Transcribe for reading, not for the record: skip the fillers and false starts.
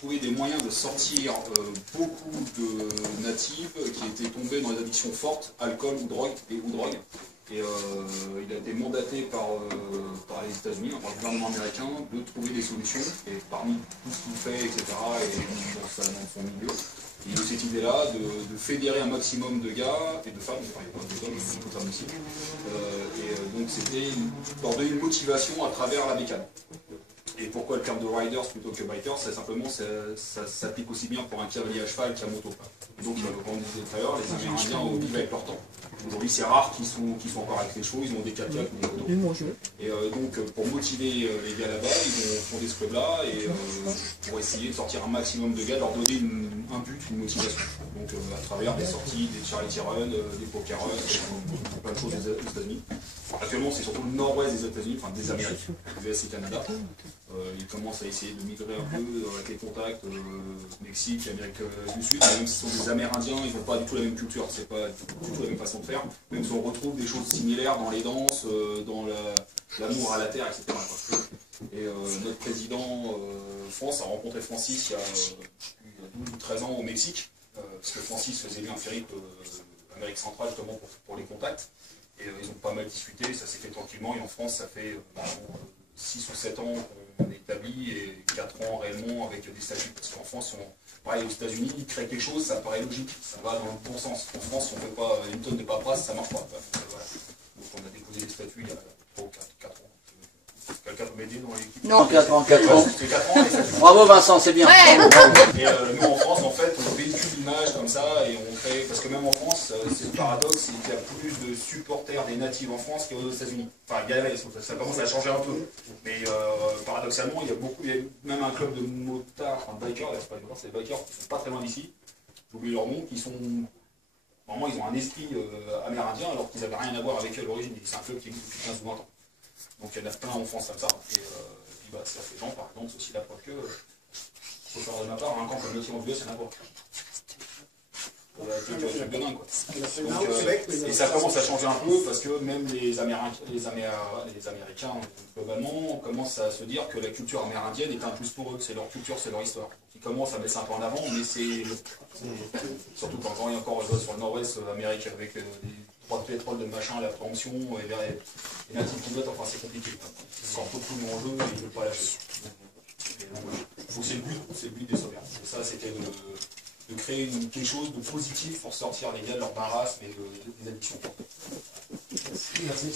trouvé des moyens de sortir beaucoup de natives qui étaient tombées dans des addictions fortes, alcool ou drogue. Et il a été mandaté par les États-Unis, par le gouvernement américain, de trouver des solutions. Et parmi tout ce qu'il fait, etc., et dans son milieu, il a eu cette idée-là de fédérer un maximum de gars et de femmes, enfin, il y a pas de hommes, mais de femmes aussi. Donc c'était leur donner une motivation à travers la bécane. Et pourquoi le terme de riders plutôt que bikers? C'est simplement, ça s'applique aussi bien pour un cavalier à cheval qu'à moto. Et donc, comme on disait tout à l'heure, les Amérindiens vivent avec leur temps. Aujourd'hui, c'est rare qu'ils soient encore avec les chevaux, ils ont des 4x4 ou des motos. Et donc, pour motiver les gars là-bas, ils ont fondé ce club-là et pour essayer de sortir un maximum de gars, de leur donner un but, une motivation. Donc, à travers des sorties, des charity runs, des poker runs, plein de choses aux États-Unis. Actuellement, c'est surtout le nord-ouest des États-Unis, enfin des Amériques, US et Canada. Ils commencent à essayer de migrer un peu avec les contacts Mexique, Amérique du Sud, mais même si ce sont des Amérindiens, ils n'ont pas du tout la même culture, c'est pas du tout la même façon de faire. Même si on retrouve des choses similaires dans les danses, dans l'amour à la terre, etc. Et notre président France a rencontré Francis il y a 12 ou 13 ans au Mexique, parce que Francis faisait bien un périple Amérique centrale justement pour les contacts. Et ils ont pas mal discuté, ça s'est fait tranquillement, et en France ça fait 6 ou 7 ans qu'on est établi, et 4 ans réellement avec des statuts, parce qu'en France, pareil aux États-Unis, ils créent quelque chose, ça paraît logique, ça va dans le bon sens. En France, si on ne fait pas une tonne de paperasse, ça ne marche pas. Voilà. Donc on a déposé les statuts il y a 3 ou 4 ans. Quelqu'un peut m'aider dans l'équipe? Non, 4 ans. 4 ans. C'est 4 ans, et ça fait... Bravo Vincent, c'est bien. Et nous en France, en fait, on véhicule l'image comme ça, et on crée, parce que même en France, c'est le paradoxe, c'est qu'il y a plus de supporters des natives en France qu'aux États-Unis. Enfin, il y avait, ça commence à changer un peu, mais paradoxalement, il y a même un club de motards, enfin de bikers, c'est pas des motards, c'est des bikers qui sont pas très loin d'ici, j'oublie leur nom, qui sont... Normalement, ils ont un esprit amérindien, alors qu'ils n'avaient rien à voir avec eux à l'origine, c'est un club qui existe depuis 15 ou 20 ans. Donc il y en a plein en France comme ça, et puis ça fait gens, par exemple, c'est aussi la preuve que, faut faire de ma part, un camp comme le Sion Vieux, c'est n'importe quoi. De dingue, quoi. Donc, et ça commence à changer un peu parce que même les Américains globalement commencent à se dire que la culture amérindienne est un plus pour eux, c'est leur culture, c'est leur histoire. Donc, ils commencent à mettre ça un peu en avant, mais c'est surtout quand il y a encore sur le nord-ouest Amérique avec les droits de pétrole, de machin, la préemption et les natifs qui votent, enfin c'est compliqué. Encore beaucoup de enjeux et ils ne veulent pas lâcher. Donc c'est le but des sauvegardes. Et ça c'était de créer quelque chose de positif pour sortir les gars de leur marasme et des addictions. Merci.